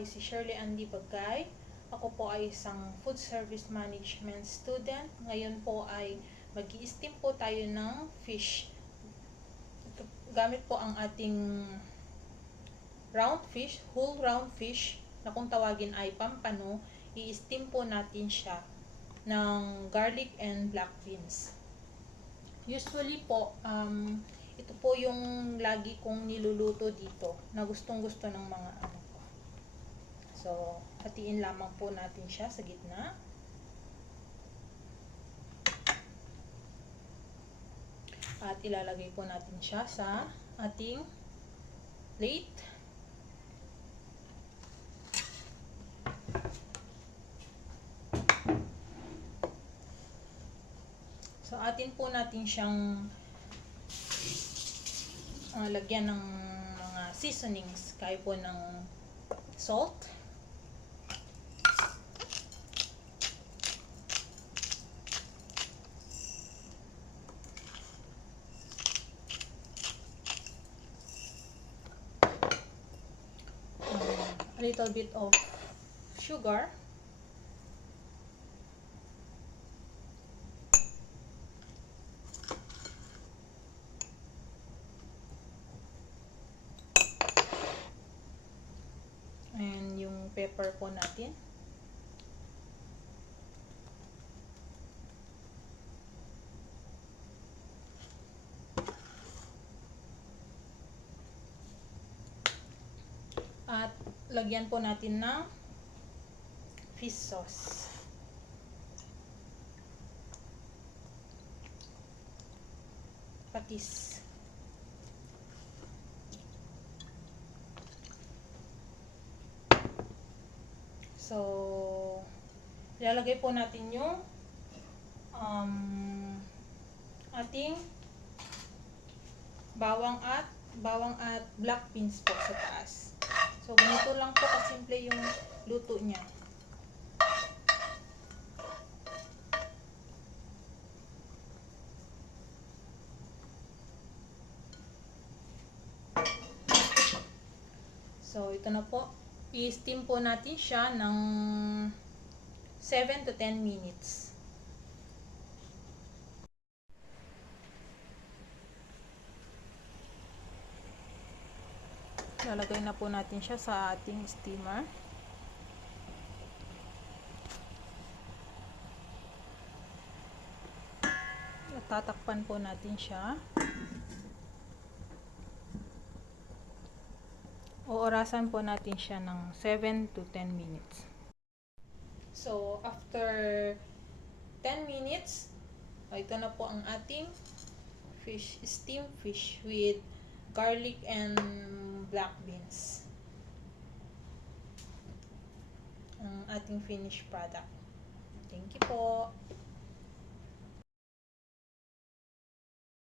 ay si Shirley Andy Bagay. Ako po ay isang food service management student. Ngayon po ay mag-i-steam po tayo ng fish. Gamit po ang ating round fish, whole round fish, na kung tawagin ay pampano. I-steam po natin siya ng garlic and black beans. Usually po, ito po yung lagi kong niluluto dito na gustong-gusto ng mga anak ko. So, hatiin lamang po natin siya sa gitna. At ilalagay po natin siya sa ating plate. So, atin po natin siyang lagyan ng mga seasonings, kaya po ng salt, a little bit of sugar, and yung pepper po natin. At lagyan po natin ng fish sauce. Patis. So, ilalagay po natin yung ating bawang at black beans po sa taas. So, ganito lang po kasimple yung luto niya. So, ito na po. I-steam po natin siya ng 7 to 10 minutes. Lalagay na po natin siya sa ating steamer. Tatakpan po natin siya. Oorasan po natin siya ng 7 to 10 minutes. So, after 10 minutes, ito na po ang ating steamed fish with garlic and black beans. Ang ating finished product. Thank you po.